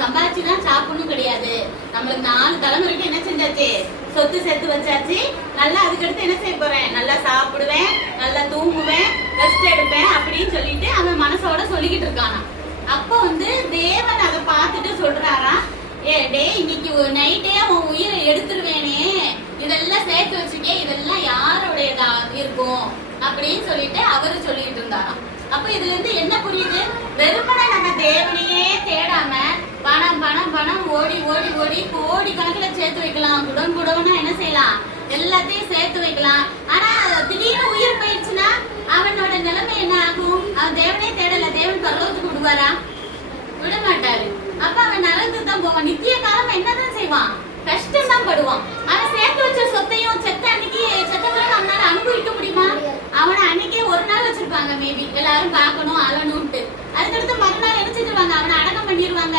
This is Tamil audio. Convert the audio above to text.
சம்பாதிச்சுதான் சாப்பிடணும் கிடையாது. நம்மளுக்கு 4 தலைமுறைக்கு என்ன செஞ்சாச்சு, சொத்து சேர்த்து வச்சாச்சு. நல்லா அதுக்கடுத்து என்ன செய்ய போறேன், நல்லா சாப்பிடுவேன், நல்லா தூங்குவேன், ரெஸ்ட் எடுப்பேன் அப்படின்னு சொல்லிட்டு அவன் மனசோட சொல்லிக்கிட்டு இருக்கானா. அப்ப தேவன் அதை பார்த்துட்டு சொல்றாராம், டே இன்னைக்கு நைட்டே உன் உயிரை எடுத்துருவேனே, இதெல்லாம் சேர்த்து வச்சுக்கே, இதெல்லாம் யாருடையதா இருக்கும் அப்படின்னு சொல்லிட்டு அவரு சொல்லிட்டு இருந்தாராம். அப்ப இதுல இருந்து என்ன புரியுது, வெறுமனே நம்ம தேவனையே தேடாம பணம் பணம் பணம் ஓடி ஓடி ஓடி கோடி கணக்குல சேர்த்து வைக்கலாம், குடம்னா என்ன செய்யலாம், எல்லாத்தையும் சேர்த்து வைக்கலாம். ஆனா திடீர்னு உயிர் போயிடுச்சுன்னா அவனோட நிலைமை என்ன ஆகும், அவன் தேவனே தேடல, தேவன் பரலோகத்துக்கு விடுவாரா, விட மாட்டாரு. அப்ப அவன் நரகத்துக்கு தான் போவான். நித்திய காலம் என்னதான் செய்வான், கஷ்டம் தான் படுவான். அவன் சேர்த்து வச்ச சொத்தையும் செத்த அன்னைக்கு செத்த பிறகு அவனால அனுபவிக்க முடியுமா, அவனை அன்னைக்கே ஒரு நாள் வச்சிருப்பாங்க, மேபி எல்லாரும் பார்க்கணும் அழணும்ட்டு. அதுக்கடுத்து மறுநாள் என்ன செஞ்சிருவாங்க, அவனை அடக்கம் பண்ணிடுவாங்க.